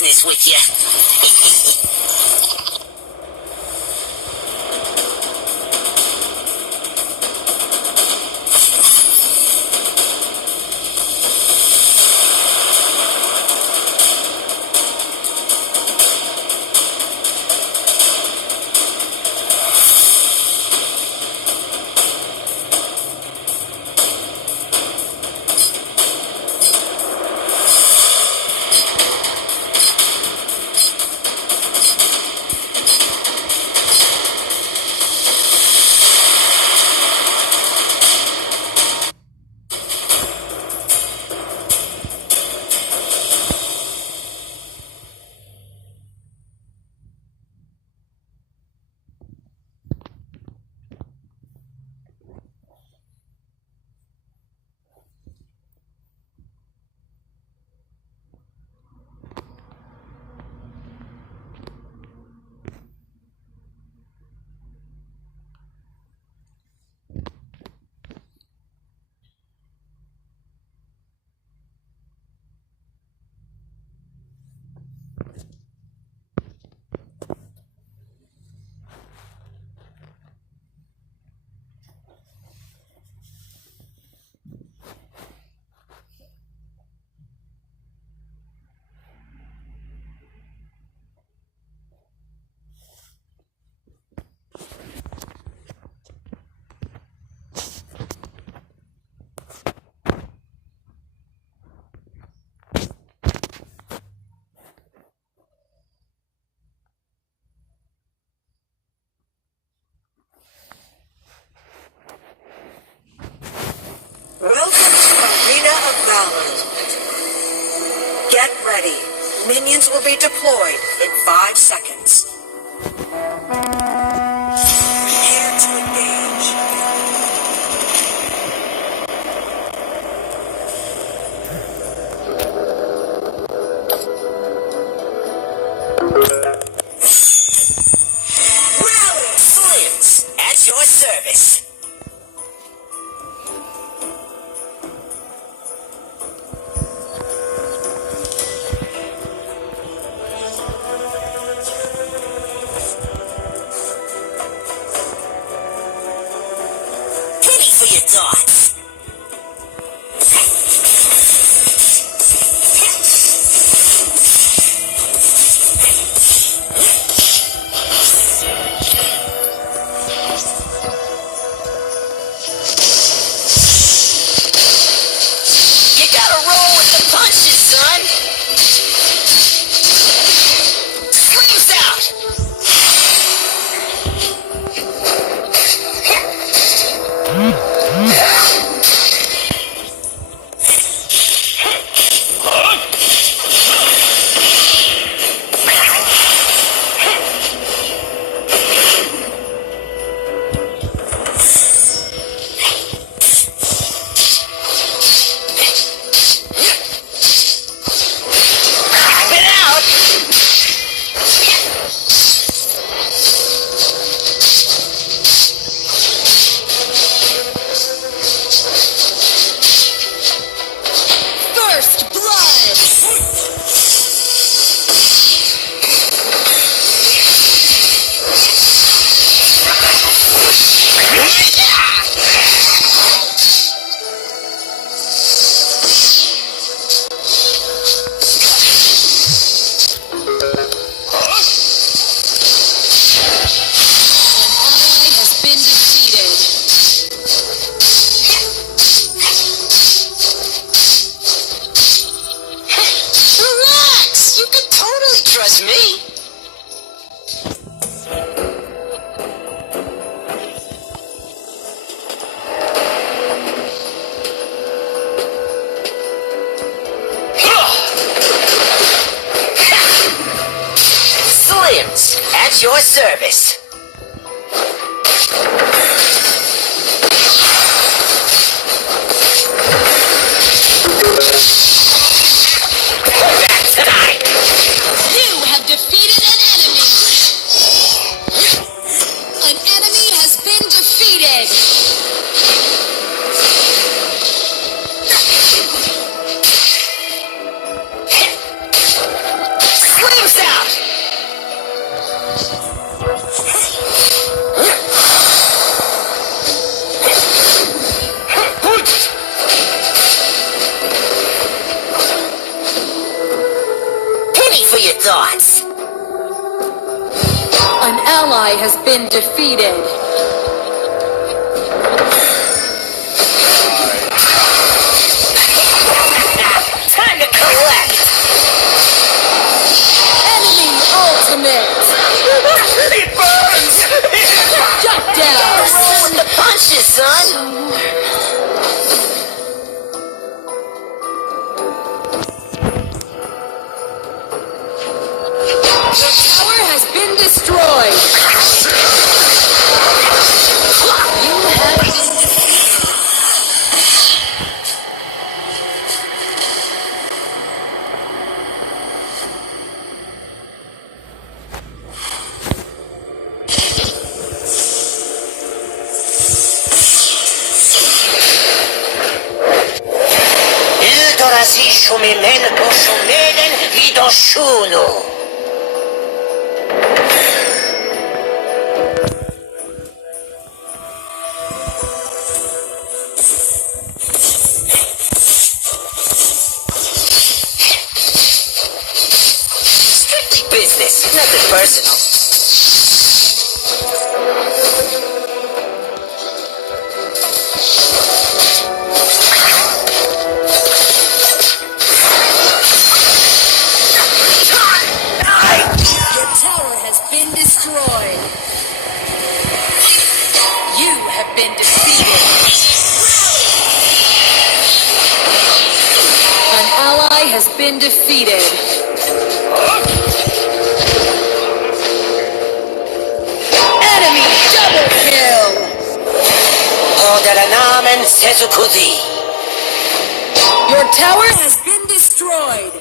business with you. Welcome to Arena of Valor. Get ready. Minions will be deployed in 5 seconds. Prepare to engage. Rally! Slims, at your service. Penny for your thoughts. You gotta roll with the punches, son. Screams out. Get out. First blood! Ally has been defeated. Relax. You can totally trust me. Slims, at your service. Back tonight. You have defeated an enemy! An enemy has been defeated! has been defeated. Time to collect. Enemy ultimate. It burns. Shut down. Roll with the punches, son. Your tower has been destroyed. You have Ildorazishu men boshumeden vidoshunu. Strictly business, nothing personal. Your tower has been destroyed. You have been defeated. An ally has been defeated. Enemy double kill. Oderanamen sezukuzi. Your tower has been destroyed.